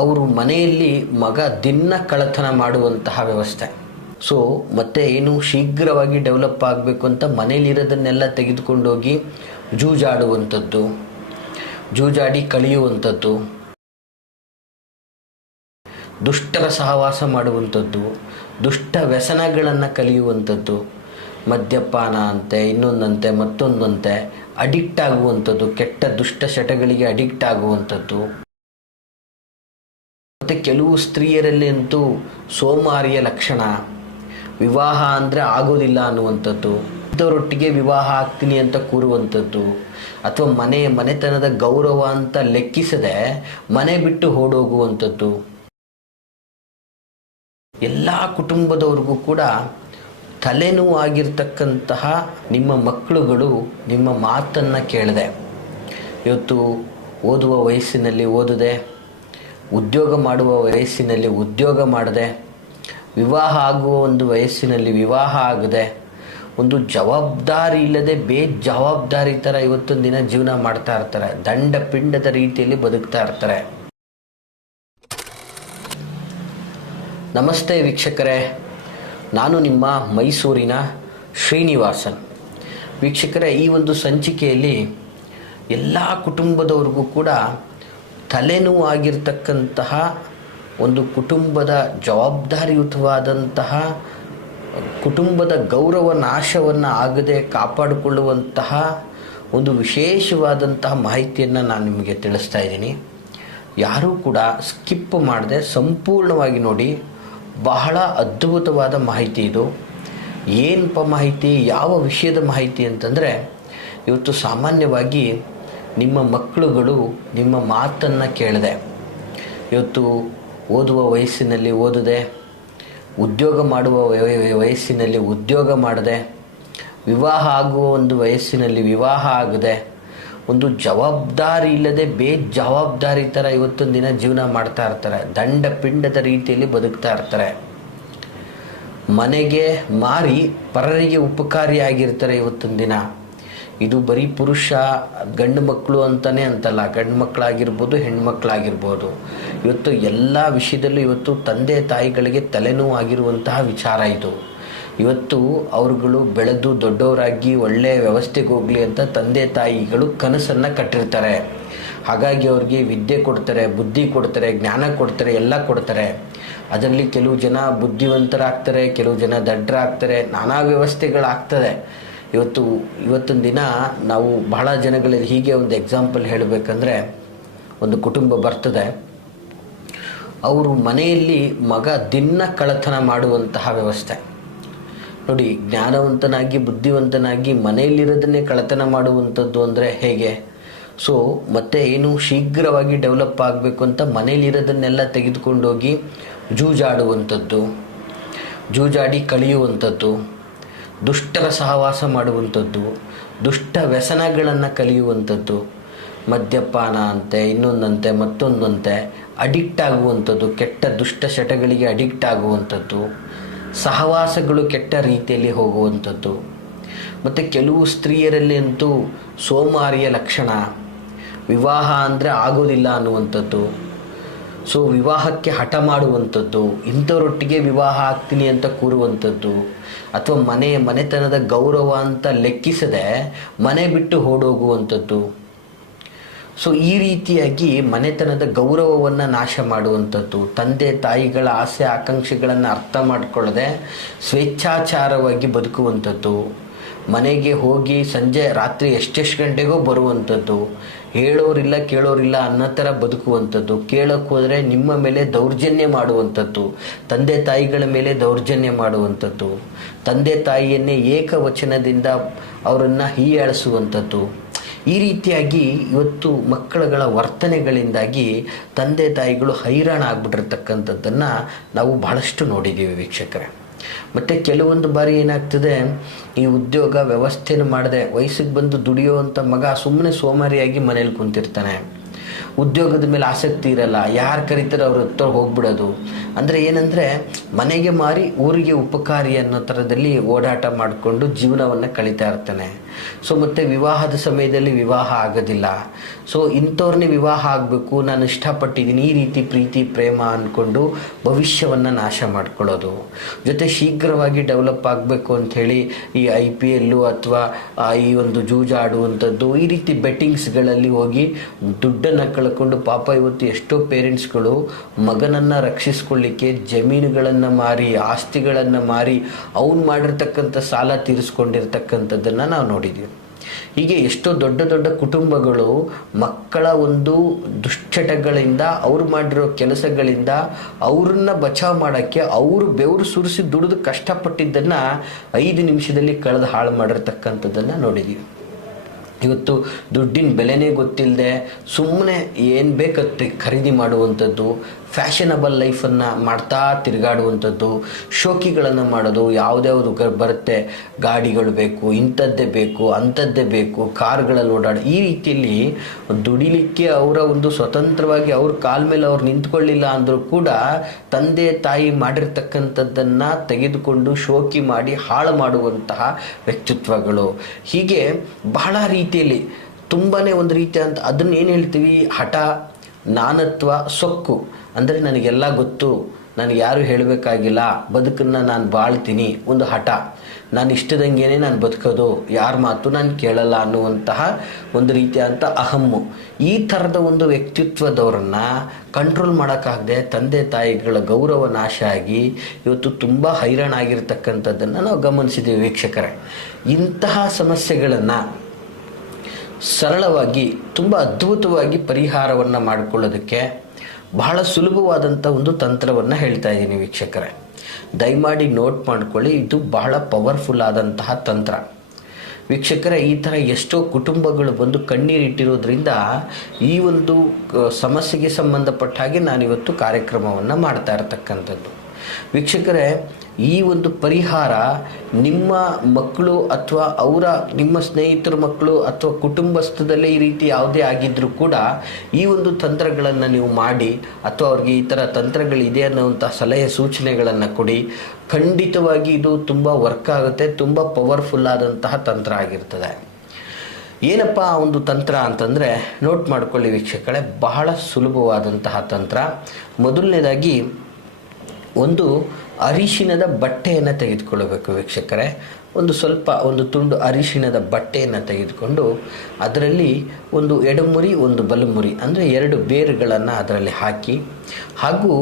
ಅವರು ಮನೆಯಲ್ಲಿ ಮಗ ದಿನ ಕಳ್ಳತನ ಮಾಡುವಂತಹ ವ್ಯವಸ್ಥೆ. ಸೊ ಮತ್ತೆ ಏನು ಶೀಘ್ರವಾಗಿ ಡೆವಲಪ್ ಆಗಬೇಕು ಅಂತ ಮನೇಲಿರೋದನ್ನೆಲ್ಲ ತೆಗೆದುಕೊಂಡೋಗಿ ಜೂಜಾಡುವಂಥದ್ದು, ಜೂಜಾಡಿ ಕಳೆಯುವಂಥದ್ದು, ದುಷ್ಟರ ಸಹವಾಸ ಮಾಡುವಂಥದ್ದು, ದುಷ್ಟ ವ್ಯಸನಗಳನ್ನು ಕಲಿಯುವಂಥದ್ದು, ಮದ್ಯಪಾನ ಅಂತೆ, ಇನ್ನೊಂದಂತೆ, ಮತ್ತೊಂದಂತೆ ಅಡಿಕ್ಟ್ ಆಗುವಂಥದ್ದು, ಕೆಟ್ಟ ದುಷ್ಟ ಚಟಗಳಿಗೆ ಅಡಿಕ್ಟ್ ಆಗುವಂಥದ್ದು. ಮತ್ತು ಕೆಲವು ಸ್ತ್ರೀಯರಲ್ಲಿ ಅಂತೂ ಸೋಮಾರಿಯ ಲಕ್ಷಣ, ವಿವಾಹ ಅಂದರೆ ಆಗೋದಿಲ್ಲ ಅನ್ನುವಂಥದ್ದು, ಇದ್ದವರೊಟ್ಟಿಗೆ ವಿವಾಹ ಆಗ್ತೀನಿ ಅಂತ ಕೂರುವಂಥದ್ದು, ಅಥವಾ ಮನೆತನದ ಗೌರವ ಅಂತ ಲೆಕ್ಕಿಸದೆ ಮನೆ ಬಿಟ್ಟು ಓಡೋಗುವಂಥದ್ದು. ಎಲ್ಲ ಕುಟುಂಬದವ್ರಿಗೂ ಕೂಡ ತಲೆನೋವಾಗಿರ್ತಕ್ಕಂತಹ ನಿಮ್ಮ ಮಕ್ಕಳುಗಳು ನಿಮ್ಮ ಮಾತನ್ನು ಕೇಳದೆ, ಇವತ್ತು ಓದುವ ವಯಸ್ಸಿನಲ್ಲಿ ಓದದೆ, ಉದ್ಯೋಗ ಮಾಡುವ ವಯಸ್ಸಿನಲ್ಲಿ ಉದ್ಯೋಗ ಮಾಡದೆ, ವಿವಾಹ ಆಗುವ ಒಂದು ವಯಸ್ಸಿನಲ್ಲಿ ವಿವಾಹ ಆಗದೆ, ಒಂದು ಜವಾಬ್ದಾರಿ ಇಲ್ಲದೆ ಬೇಜವಾಬ್ದಾರಿ ಥರ ಇವತ್ತೊಂದು ದಿನ ಜೀವನ ಮಾಡ್ತಾ ಇರ್ತಾರೆ. ದಂಡ ಪಿಂಡದ ರೀತಿಯಲ್ಲಿ ಬದುಕ್ತಾ ಇರ್ತಾರೆ. ನಮಸ್ತೆ ವೀಕ್ಷಕರೇ, ನಾನು ನಿಮ್ಮ ಮೈಸೂರಿನ ಶ್ರೀನಿವಾಸನ್. ವೀಕ್ಷಕರೇ, ಈ ಒಂದು ಸಂಚಿಕೆಯಲ್ಲಿ ಎಲ್ಲ ಕುಟುಂಬದವ್ರಿಗೂ ಕೂಡ ತಲೆನೋವಾಗಿರ್ತಕ್ಕಂತಹ ಒಂದು ಕುಟುಂಬದ ಜವಾಬ್ದಾರಿಯುತವಾದಂತಹ, ಕುಟುಂಬದ ಗೌರವ ನಾಶವನ್ನು ಆಗದೆ ಕಾಪಾಡಿಕೊಳ್ಳುವಂತಹ ಒಂದು ವಿಶೇಷವಾದಂತಹ ಮಾಹಿತಿಯನ್ನು ನಾನು ನಿಮಗೆ ತಿಳಿಸ್ತಾ ಇದ್ದೀನಿ. ಯಾರೂ ಕೂಡ ಸ್ಕಿಪ್ ಮಾಡದೆ ಸಂಪೂರ್ಣವಾಗಿ ನೋಡಿ. ಬಹಳ ಅದ್ಭುತವಾದ ಮಾಹಿತಿ ಇದು. ಏನಪ್ಪ ಮಾಹಿತಿ, ಯಾವ ವಿಷಯದ ಮಾಹಿತಿ ಅಂತಂದರೆ, ಇವತ್ತು ಸಾಮಾನ್ಯವಾಗಿ ನಿಮ್ಮ ಮಕ್ಕಳುಗಳು ನಿಮ್ಮ ಮಾತನ್ನು ಕೇಳದೆ, ಇವತ್ತು ಓದುವ ವಯಸ್ಸಿನಲ್ಲಿ ಓದದೆ, ಉದ್ಯೋಗ ಮಾಡುವ ವಯಸ್ಸಿನಲ್ಲಿ ಉದ್ಯೋಗ ಮಾಡದೆ, ವಿವಾಹ ಆಗುವ ಒಂದು ವಯಸ್ಸಿನಲ್ಲಿ ವಿವಾಹ ಆಗದೆ, ಒಂದು ಜವಾಬ್ದಾರಿ ಇಲ್ಲದೆ ಬೇಜವಾಬ್ದಾರಿ ಥರ ಇವತ್ತೊಂದು ದಿನ ಜೀವನ ಮಾಡ್ತಾ ಇರ್ತಾರೆ. ದಂಡ ಪಿಂಡದ ರೀತಿಯಲ್ಲಿ ಬದುಕ್ತಾ ಇರ್ತಾರೆ. ಮನೆಗೆ ಮಾರಿ ಪರರಿಗೆ ಉಪಕಾರಿಯಾಗಿರ್ತಾರೆ ಇವತ್ತೊಂದು ದಿನ. ಇದು ಬರೀ ಪುರುಷ ಗಂಡು ಮಕ್ಕಳು ಅಂತಲೇ ಅಂತಲ್ಲ, ಗಂಡು ಮಕ್ಕಳಾಗಿರ್ಬೋದು, ಹೆಣ್ಮಕ್ಳಾಗಿರ್ಬೋದು. ಇವತ್ತು ಎಲ್ಲ ವಿಷಯದಲ್ಲೂ ಇವತ್ತು ತಂದೆ ತಾಯಿಗಳಿಗೆ ತಲೆನೋವಾಗಿರುವಂತಹ ವಿಚಾರ ಇದು. ಇವತ್ತು ಅವರುಗಳು ಬೆಳೆದು ದೊಡ್ಡವರಾಗಿ ಒಳ್ಳೆಯ ವ್ಯವಸ್ಥೆಗೆ ಹೋಗಲಿ ಅಂತ ತಂದೆ ತಾಯಿಗಳು ಕನಸನ್ನು ಕಟ್ಟಿರ್ತಾರೆ. ಹಾಗಾಗಿ ಅವ್ರಿಗೆ ವಿದ್ಯೆ ಕೊಡ್ತಾರೆ, ಬುದ್ಧಿ ಕೊಡ್ತಾರೆ, ಜ್ಞಾನ ಕೊಡ್ತಾರೆ, ಎಲ್ಲ ಕೊಡ್ತಾರೆ. ಅದರಲ್ಲಿ ಕೆಲವು ಜನ ಬುದ್ಧಿವಂತರಾಗ್ತಾರೆ, ಕೆಲವು ಜನ ದಡ್ಡರಾಗ್ತಾರೆ, ನಾನಾ ವ್ಯವಸ್ಥೆಗಳಾಗ್ತದೆ. ಇವತ್ತೊಂದು ದಿನ ನಾವು ಬಹಳ ಜನಗಳಲ್ಲಿ ಹೀಗೆ ಒಂದು ಎಕ್ಸಾಂಪಲ್ ಹೇಳಬೇಕಂದ್ರೆ, ಒಂದು ಕುಟುಂಬ ಬರ್ತದೆ, ಅವರು ಮನೆಯಲ್ಲಿ ಮಗ ದಿನ ಕಳ್ಳತನ ಮಾಡುವಂತಹ ವ್ಯವಸ್ಥೆ ನೋಡಿ. ಜ್ಞಾನವಂತನಾಗಿ ಬುದ್ಧಿವಂತನಾಗಿ ಮನೆಯಲ್ಲಿರೋದನ್ನೇ ಕಳ್ಳತನ ಮಾಡುವಂಥದ್ದು ಅಂದರೆ ಹೇಗೆ? ಸೊ ಮತ್ತೆ ಏನು ಶೀಘ್ರವಾಗಿ ಡೆವಲಪ್ ಆಗಬೇಕು ಅಂತ ಮನೆಯಲ್ಲಿರೋದನ್ನೆಲ್ಲ ತೆಗೆದುಕೊಂಡೋಗಿ ಜೂಜಾಡುವಂಥದ್ದು, ಜೂಜಾಡಿ ಕಳೆಯುವಂಥದ್ದು, ದುಷ್ಟರ ಸಹವಾಸ ಮಾಡುವಂಥದ್ದು, ದುಷ್ಟ ವ್ಯಸನಗಳನ್ನು ಕಲಿಯುವಂಥದ್ದು, ಮದ್ಯಪಾನ ಅಂತೆ, ಇನ್ನೊಂದಂತೆ, ಮತ್ತೊಂದಂತೆ ಅಡಿಕ್ಟ್ ಆಗುವಂಥದ್ದು, ಕೆಟ್ಟ ದುಷ್ಟ ಚಟಗಳಿಗೆ ಅಡಿಕ್ಟ್ ಆಗುವಂಥದ್ದು, ಸಹವಾಸಗಳು ಕೆಟ್ಟ ರೀತಿಯಲ್ಲಿ ಹೋಗುವಂಥದ್ದು. ಮತ್ತು ಕೆಲವು ಸ್ತ್ರೀಯರಲ್ಲಿ ಅಂತೂ ಸೋಮಾರಿಯ ಲಕ್ಷಣ, ವಿವಾಹ ಅಂದರೆ ಆಗೋದಿಲ್ಲ ಅನ್ನುವಂಥದ್ದು. ಸೊ ವಿವಾಹಕ್ಕೆ ಹಠ ಮಾಡುವಂಥದ್ದು, ಇಂಥವರೊಟ್ಟಿಗೆ ವಿವಾಹ ಆಗ್ತೀನಿ ಅಂತ ಕೂರುವಂಥದ್ದು, ಅಥವಾ ಮನೆತನದ ಗೌರವ ಅಂತ ಲೆಕ್ಕಿಸದೆ ಮನೆ ಬಿಟ್ಟು ಓಡೋಗುವಂಥದ್ದು. ಸೊ ಈ ರೀತಿಯಾಗಿ ಮನೆತನದ ಗೌರವವನ್ನು ನಾಶ ಮಾಡುವಂಥದ್ದು, ತಂದೆ ತಾಯಿಗಳ ಆಸೆ ಆಕಾಂಕ್ಷೆಗಳನ್ನು ಅರ್ಥ ಮಾಡಿಕೊಳ್ಳದೆ ಸ್ವೇಚ್ಛಾಚಾರವಾಗಿ ಬದುಕುವಂಥದ್ದು, ಮನೆಗೆ ಹೋಗಿ ಸಂಜೆ ರಾತ್ರಿ ಎಷ್ಟೆಷ್ಟು ಗಂಟೆಗೋ ಬರುವಂಥದ್ದು, ಹೇಳೋರಿಲ್ಲ ಕೇಳೋರಿಲ್ಲ ಅನ್ನೋ ಥರ ಬದುಕುವಂಥದ್ದು, ಕೇಳೋಕ್ಕೆ ಹೋದರೆ ನಿಮ್ಮ ಮೇಲೆ ದೌರ್ಜನ್ಯ ಮಾಡುವಂಥದ್ದು, ತಂದೆ ತಾಯಿಗಳ ಮೇಲೆ ದೌರ್ಜನ್ಯ ಮಾಡುವಂಥದ್ದು, ತಂದೆ ತಾಯಿಯನ್ನೇ ಏಕವಚನದಿಂದ ಅವರನ್ನು ಹೀಯಾಳಿಸುವಂಥದ್ದು. ಈ ರೀತಿಯಾಗಿ ಇವತ್ತು ಮಕ್ಕಳುಗಳ ವರ್ತನೆಗಳಿಂದಾಗಿ ತಂದೆ ತಾಯಿಗಳು ಹೈರಾಣ ಆಗ್ಬಿಟ್ಟಿರ್ತಕ್ಕಂಥದ್ದನ್ನು ನಾವು ಬಹಳಷ್ಟು ನೋಡಿದ್ದೀವಿ ವೀಕ್ಷಕರೇ. ಮತ್ತು ಕೆಲವೊಂದು ಬಾರಿ ಏನಾಗ್ತದೆ, ಈ ಉದ್ಯೋಗ ವ್ಯವಸ್ಥೆಯನ್ನು ಮಾಡದೆ ವಯಸ್ಸಿಗೆ ಬಂದು ದುಡಿಯೋವಂಥ ಮಗ ಸುಮ್ಮನೆ ಸೋಮಾರಿಯಾಗಿ ಮನೇಲಿ ಕುಂತಿರ್ತಾನೆ. ಉದ್ಯೋಗದ ಮೇಲೆ ಆಸಕ್ತಿ ಇರಲ್ಲ, ಯಾರು ಕರೀತಾರೆ ಅವ್ರ ಹತ್ರ ಹೋಗ್ಬಿಡೋದು. ಅಂದರೆ ಏನಂದರೆ ಮನೆಗೆ ಮಾರಿ ಊರಿಗೆ ಉಪಕಾರಿ ಅನ್ನೋ ಥರದಲ್ಲಿ ಓಡಾಟ ಮಾಡಿಕೊಂಡು ಜೀವನವನ್ನು ಕಳೀತಾ ಇರ್ತಾನೆ. ಸೊ ಮತ್ತು ವಿವಾಹದ ಸಮಯದಲ್ಲಿ ವಿವಾಹ ಆಗೋದಿಲ್ಲ. ಸೊ ಇಂಥವ್ರನ್ನೇ ವಿವಾಹ ಆಗಬೇಕು, ನಾನು ಇಷ್ಟಪಟ್ಟಿದ್ದೀನಿ, ಈ ರೀತಿ ಪ್ರೀತಿ ಪ್ರೇಮ ಅಂದ್ಕೊಂಡು ಭವಿಷ್ಯವನ್ನು ನಾಶ ಮಾಡ್ಕೊಳ್ಳೋದು. ಜೊತೆ ಶೀಘ್ರವಾಗಿ ಡೆವಲಪ್ ಆಗಬೇಕು ಅಂಥೇಳಿ ಈ IPL ಅಥವಾ ಈ ಒಂದು ಜೂಜಾಡುವಂಥದ್ದು, ಈ ರೀತಿ ಬೆಟ್ಟಿಂಗ್ಸ್ಗಳಲ್ಲಿ ಹೋಗಿ ದುಡ್ಡನ್ನು ಕಳ್ಕೊಂಡು ಪಾಪ ಇವತ್ತು ಎಷ್ಟೋ ಪೇರೆಂಟ್ಸ್ಗಳು ಮಗನನ್ನು ರಕ್ಷಿಸ್ಕೊಳ್ಳಿಕ್ಕೆ ಜಮೀನುಗಳನ್ನು ಮಾರಿ, ಆಸ್ತಿಗಳನ್ನು ಮಾರಿ, ಅವ್ನು ಮಾಡಿರ್ತಕ್ಕಂಥ ಸಾಲ ತೀರಿಸ್ಕೊಂಡಿರ್ತಕ್ಕಂಥದ್ದನ್ನು ನಾವು ನೋಡಿದ್ದೀವಿ. ಹೀಗೆ ಎಷ್ಟೋ ದೊಡ್ಡ ದೊಡ್ಡ ಕುಟುಂಬಗಳು ಮಕ್ಕಳ ಒಂದು ದುಶ್ಚಟಗಳಿಂದ, ಅವ್ರು ಮಾಡಿರೋ ಕೆಲಸಗಳಿಂದ ಅವ್ರನ್ನ ಬಚಾವ್ ಮಾಡೋಕ್ಕೆ ಅವರು ಬೆವರು ಸುರಿಸಿ ದುಡಿದು ಕಷ್ಟಪಟ್ಟಿದ್ದನ್ನು 5 ನಿಮಿಷದಲ್ಲಿ ಕಳೆದು ಹಾಳು ಮಾಡಿರ್ತಕ್ಕಂಥದ್ದನ್ನು ನೋಡಿದ್ದೀವಿ. ಇವತ್ತು ದುಡ್ಡಿನ ಬೆಲೆನೇ ಗೊತ್ತಿಲ್ಲದೆ ಸುಮ್ಮನೆ ಏನು ಬೇಕತ್ತೆ ಖರೀದಿ ಮಾಡುವಂಥದ್ದು, ಫ್ಯಾಷನಬಲ್ ಲೈಫನ್ನು ಮಾಡ್ತಾ ತಿರುಗಾಡುವಂಥದ್ದು, ಶೋಕಿಗಳನ್ನು ಮಾಡೋದು, ಯಾವುದ್ಯಾವುದು ಬರುತ್ತೆ, ಗಾಡಿಗಳು ಬೇಕು, ಇಂಥದ್ದೇ ಬೇಕು, ಅಂಥದ್ದೇ ಬೇಕು, ಕಾರ್ಗಳಲ್ಲಿ ಓಡಾಡಿ, ಈ ರೀತಿಯಲ್ಲಿ ದುಡಿಲಿಕ್ಕೆ ಅವರ ಒಂದು ಸ್ವತಂತ್ರವಾಗಿ ಅವ್ರ ಕಾಲ ಮೇಲೆ ಅವ್ರು ನಿಂತ್ಕೊಳ್ಳಿಲ್ಲ ಅಂದರೂ ಕೂಡ ತಂದೆ ತಾಯಿ ಮಾಡಿರ್ತಕ್ಕಂಥದ್ದನ್ನು ತೆಗೆದುಕೊಂಡು ಶೋಕಿ ಮಾಡಿ ಹಾಳು ಮಾಡುವಂತಹ ವ್ಯಕ್ತಿತ್ವಗಳು. ಹೀಗೆ ಬಹಳ ರೀತಿಯಲ್ಲಿ ತುಂಬಾ ಒಂದು ರೀತಿ ಅಂತ ಅದನ್ನ ಏನು ಹೇಳ್ತೀವಿ, ಹಠ, ನಾನತ್ವ, ಸೊಕ್ಕು. ಅಂದರೆ ನನಗೆಲ್ಲ ಗೊತ್ತು, ನನಗೆ ಯಾರು ಹೇಳಬೇಕಾಗಿಲ್ಲ, ಬದುಕನ್ನು ನಾನು ಬಾಳ್ತೀನಿ, ಒಂದು ಹಠ, ನಾನು ಇಷ್ಟದಂಗೆನೇ ನಾನು ಬದುಕೋದು, ಯಾರ ಮಾತು ನಾನು ಕೇಳಲ್ಲ ಅನ್ನುವಂತಹ ಒಂದು ರೀತಿಯಾದಂಥ ಅಹಮ್ಮು. ಈ ಥರದ ಒಂದು ವ್ಯಕ್ತಿತ್ವದವರನ್ನು ಕಂಟ್ರೋಲ್ ಮಾಡೋಕ್ಕಾಗದೆ ತಂದೆ ತಾಯಿಗಳ ಗೌರವ ನಾಶ ಆಗಿ ಇವತ್ತು ತುಂಬ ಹೈರಾಣಾಗಿರ್ತಕ್ಕಂಥದ್ದನ್ನು ನಾವು ಗಮನಿಸಿದ್ದೀವಿ ವೀಕ್ಷಕರೇ. ಇಂತಹ ಸಮಸ್ಯೆಗಳನ್ನು ಸರಳವಾಗಿ ತುಂಬ ಅದ್ಭುತವಾಗಿ ಪರಿಹಾರವನ್ನು ಮಾಡಿಕೊಳ್ಳೋದಕ್ಕೆ ಬಹಳ ಸುಲಭವಾದಂಥ ಒಂದು ತಂತ್ರವನ್ನು ಹೇಳ್ತಾ ಇದ್ದೀನಿ ವೀಕ್ಷಕರೇ. ದಯಮಾಡಿ ನೋಟ್ ಮಾಡ್ಕೊಳ್ಳಿ, ಇದು ಬಹಳ ಪವರ್ಫುಲ್ ಆದಂತಹ ತಂತ್ರ ವೀಕ್ಷಕರೇ. ಈ ಥರ ಎಷ್ಟೋ ಕುಟುಂಬಗಳು ಬಂದು ಕಣ್ಣೀರಿಟ್ಟಿರೋದ್ರಿಂದ ಈ ಒಂದು ಸಮಸ್ಯೆಗೆ ಸಂಬಂಧಪಟ್ಟ ಹಾಗೆ ನಾನಿವತ್ತು ಕಾರ್ಯಕ್ರಮವನ್ನು ಮಾಡ್ತಾ ಇರ್ತಕ್ಕಂಥದ್ದು ವೀಕ್ಷಕರೇ. ಈ ಒಂದು ಪರಿಹಾರ ನಿಮ್ಮ ಮಕ್ಕಳು ಅಥವಾ ನಿಮ್ಮ ಸ್ನೇಹಿತರ ಮಕ್ಕಳು ಅಥವಾ ಕುಟುಂಬಸ್ಥದಲ್ಲೇ ಈ ರೀತಿ ಯಾವುದೇ ಆಗಿದ್ದರೂ ಕೂಡ ಈ ಒಂದು ತಂತ್ರಗಳನ್ನು ನೀವು ಮಾಡಿ, ಅಥವಾ ಅವ್ರಿಗೆ ಈ ಥರ ತಂತ್ರಗಳಿದೆ ಅನ್ನೋವಂಥ ಸಲಹೆ ಸೂಚನೆಗಳನ್ನು ಕೊಡಿ. ಖಂಡಿತವಾಗಿ ಇದು ತುಂಬ ವರ್ಕ್ ಆಗುತ್ತೆ, ತುಂಬ ಪವರ್ಫುಲ್ ಆದಂತಹ ತಂತ್ರ ಆಗಿರ್ತದೆ. ಏನಪ್ಪ ಒಂದು ತಂತ್ರ ಅಂತಂದರೆ ನೋಟ್ ಮಾಡ್ಕೊಳ್ಳಿ ವೀಕ್ಷಕರೇ, ಬಹಳ ಸುಲಭವಾದಂತಹ ತಂತ್ರ. ಮೊದಲನೇದಾಗಿ ಒಂದು ಅರಿಶಿಣದ ಬಟ್ಟೆಯನ್ನು ತೆಗೆದುಕೊಳ್ಳಬೇಕು ವೀಕ್ಷಕರೇ. ಒಂದು ತುಂಡು ಅರಿಶಿಣದ ಬಟ್ಟೆಯನ್ನು ತೆಗೆದುಕೊಂಡು ಅದರಲ್ಲಿ ಒಂದು ಎಡಮುರಿ, ಒಂದು ಬಲಮುರಿ, ಅಂದರೆ 2 ಬೇರುಗಳನ್ನು ಅದರಲ್ಲಿ ಹಾಕಿ, ಹಾಗೂ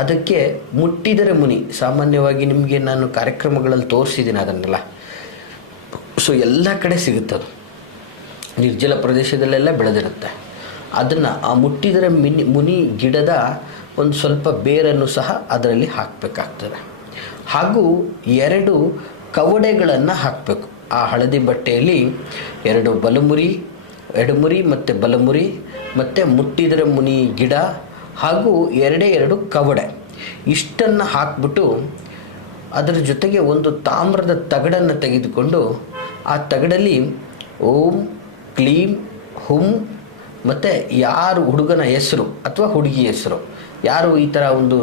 ಅದಕ್ಕೆ ಮುಟ್ಟಿದರೆ ಮುನಿ, ಸಾಮಾನ್ಯವಾಗಿ ನಿಮಗೆ ನಾನು ಕಾರ್ಯಕ್ರಮಗಳಲ್ಲಿ ತೋರಿಸಿದ್ದೀನಿ ಅದನ್ನೆಲ್ಲ. ಸೊ ಎಲ್ಲ ಕಡೆ ಸಿಗುತ್ತದು, ನಿರ್ಜಲ ಪ್ರದೇಶದಲ್ಲೆಲ್ಲ ಬೆಳೆದಿರುತ್ತೆ. ಅದನ್ನು ಆ ಮುಟ್ಟಿದರೆ ಮುನಿ ಗಿಡದ ಒಂದು ಸ್ವಲ್ಪ ಬೇರನ್ನು ಸಹ ಅದರಲ್ಲಿ ಹಾಕಬೇಕಾಗ್ತದೆ. ಹಾಗೂ 2 ಕವಡೆಗಳನ್ನು ಹಾಕಬೇಕು. ಆ ಹಳದಿ ಬಟ್ಟೆಯಲ್ಲಿ 2 ಎಡಮುರಿ ಮತ್ತು ಬಲಮುರಿ ಮತ್ತು ಮುಟ್ಟಿದರೆ ಮುನಿ ಗಿಡ ಹಾಗೂ 2 ಕವಡೆ, ಇಷ್ಟನ್ನು ಹಾಕ್ಬಿಟ್ಟು ಅದರ ಜೊತೆಗೆ ಒಂದು ತಾಮ್ರದ ತಗಡನ್ನು ತೆಗೆದುಕೊಂಡು ಆ ತಗಡಲ್ಲಿ ಓಂ ಕ್ಲೀಂ ಹುಂ ಮತ್ತು ಯಾರು ಹುಡುಗನ ಹೆಸರು ಅಥವಾ ಹುಡುಗಿ ಹೆಸರು, ಯಾರು ಈ ಥರ ಒಂದು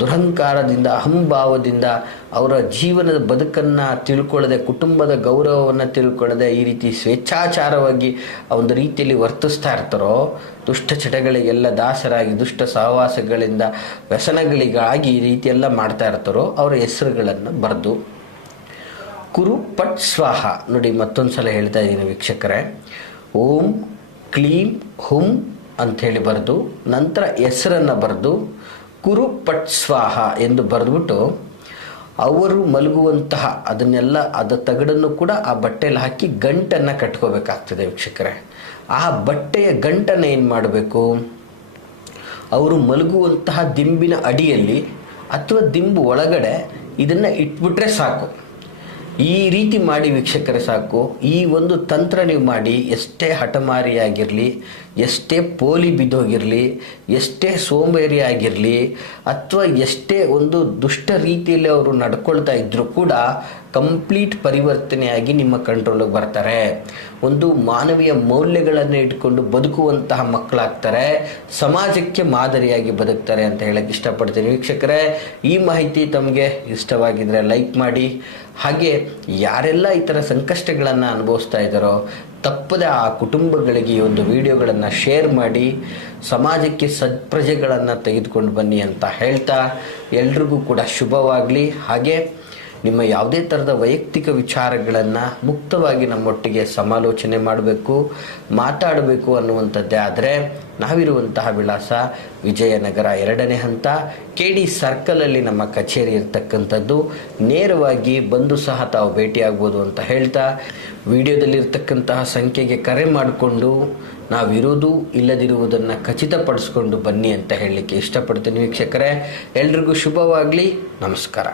ದುರಹಂಕಾರದಿಂದ, ಅಹಂಭಾವದಿಂದ ಅವರ ಜೀವನದ ಬದುಕನ್ನು ತಿಳ್ಕೊಳ್ಳದೆ, ಕುಟುಂಬದ ಗೌರವವನ್ನು ತಿಳ್ಕೊಳ್ಳದೆ, ಈ ರೀತಿ ಸ್ವೇಚ್ಛಾಚಾರವಾಗಿ ಒಂದು ರೀತಿಯಲ್ಲಿ ವರ್ತಿಸ್ತಾ ಇರ್ತಾರೋ, ದುಷ್ಟ ಚಟಗಳಿಗೆಲ್ಲ ದಾಸರಾಗಿ ದುಷ್ಟ ಸಹವಾಸಗಳಿಂದ ವ್ಯಸನಗಳಿಗಾಗಿ ಈ ರೀತಿಯೆಲ್ಲ ಮಾಡ್ತಾ ಇರ್ತಾರೋ ಅವರ ಹೆಸರುಗಳನ್ನು ಬರೆದು ಕುರು ಪಟ್ ಸ್ವಾಹ ನೋಡಿ, ಮತ್ತೊಂದು ಸಲ ಹೇಳ್ತಾ ಇದ್ದೀನಿ ವೀಕ್ಷಕರೇ. ಓಂ ಕ್ಲೀಂ ಹುಂ ಅಂಥೇಳಿ ಬರೆದು ನಂತರ ಹೆಸರನ್ನು ಬರೆದು ಕುರು ಪಟ್ ಸ್ವಾಹ ಎಂದು ಬರೆದ್ಬಿಟ್ಟು ಅವರು ಮಲಗುವಂತಹ ಅದರ ತಗಡನ್ನು ಕೂಡ ಆ ಬಟ್ಟೆಯಲ್ಲಿ ಹಾಕಿ ಗಂಟನ್ನು ಕಟ್ಕೋಬೇಕಾಗ್ತದೆ ವೀಕ್ಷಕರೇ. ಆ ಬಟ್ಟೆಯ ಗಂಟನ್ನು ಏನು ಮಾಡಬೇಕು, ಅವರು ಮಲಗುವಂತಹ ದಿಂಬಿನ ಅಡಿಯಲ್ಲಿ ಅಥವಾ ದಿಂಬು ಒಳಗಡೆ ಇದನ್ನು ಇಟ್ಬಿಟ್ರೆ ಸಾಕು. ಈ ರೀತಿ ಮಾಡಿ ವೀಕ್ಷಕರೇ ಸಾಕು. ಈ ಒಂದು ತಂತ್ರ ನೀವು ಮಾಡಿ, ಎಷ್ಟೇ ಹಠಮಾರಿಯಾಗಿರಲಿ, ಎಷ್ಟೇ ಪೋಲಿ ಬಿದ್ದೋಗಿರಲಿ, ಎಷ್ಟೇ ಸೋಂಬೇರಿ ಆಗಿರಲಿ, ಅಥವಾ ಎಷ್ಟೇ ಒಂದು ದುಷ್ಟ ರೀತಿಯಲ್ಲಿ ಅವರು ನಡ್ಕೊಳ್ತಾ ಇದ್ದರೂ ಕೂಡ ಕಂಪ್ಲೀಟ್ ಪರಿವರ್ತನೆಯಾಗಿ ನಿಮ್ಮ ಕಂಟ್ರೋಲಿಗೆ ಬರ್ತಾರೆ. ಒಂದು ಮಾನವೀಯ ಮೌಲ್ಯಗಳನ್ನು ಇಟ್ಕೊಂಡು ಬದುಕುವಂತಹ ಮಕ್ಕಳಾಗ್ತಾರೆ, ಸಮಾಜಕ್ಕೆ ಮಾದರಿಯಾಗಿ ಬದುಕ್ತಾರೆ ಅಂತ ಹೇಳಕ್ಕೆ ಇಷ್ಟಪಡ್ತೀನಿ. ವೀಕ್ಷಕರೇ, ಈ ಮಾಹಿತಿ ತಮಗೆ ಇಷ್ಟವಾಗಿದ್ದರೆ ಲೈಕ್ ಮಾಡಿ. ಹಾಗೆ ಯಾರೆಲ್ಲ ಈ ಥರ ಸಂಕಷ್ಟಗಳನ್ನು ಅನುಭವಿಸ್ತಾ ಇದ್ದಾರೋ ತಪ್ಪದೆ ಆ ಕುಟುಂಬಗಳಿಗೆ ಈ ಒಂದು ವಿಡಿಯೋಗಳನ್ನು ಶೇರ್ ಮಾಡಿ ಸಮಾಜಕ್ಕೆ ಸತ್ಪ್ರಜೆಗಳನ್ನು ತೆಗೆದುಕೊಂಡು ಬನ್ನಿ ಅಂತ ಹೇಳ್ತಾ ಎಲ್ರಿಗೂ ಕೂಡ ಶುಭವಾಗಲಿ. ಹಾಗೆ ನಿಮ್ಮ ಯಾವುದೇ ಥರದ ವೈಯಕ್ತಿಕ ವಿಚಾರಗಳನ್ನು ಮುಕ್ತವಾಗಿ ನಮ್ಮೊಟ್ಟಿಗೆ ಸಮಾಲೋಚನೆ ಮಾಡಬೇಕು, ಮಾತಾಡಬೇಕು ಅನ್ನುವಂಥದ್ದೇ ಆದರೆ ನಾವಿರುವಂತಹ ವಿಳಾಸ ವಿಜಯನಗರ 2ನೇ ಹಂತ KD ಸರ್ಕಲಲ್ಲಿ ನಮ್ಮ ಕಚೇರಿ ಇರ್ತಕ್ಕಂಥದ್ದು. ನೇರವಾಗಿ ಬಂದು ಸಹ ತಾವು ಭೇಟಿಯಾಗ್ಬೋದು ಅಂತ ಹೇಳ್ತಾ ವಿಡಿಯೋದಲ್ಲಿರ್ತಕ್ಕಂತಹ ಸಂಖ್ಯೆಗೆ ಕರೆ ಮಾಡಿಕೊಂಡು ನಾವಿರೋದು ಇಲ್ಲದಿರುವುದನ್ನು ಖಚಿತಪಡಿಸ್ಕೊಂಡು ಬನ್ನಿ ಅಂತ ಹೇಳಲಿಕ್ಕೆ ಇಷ್ಟಪಡ್ತೀನಿ. ವೀಕ್ಷಕರೇ, ಎಲ್ರಿಗೂ ಶುಭವಾಗಲಿ. ನಮಸ್ಕಾರ.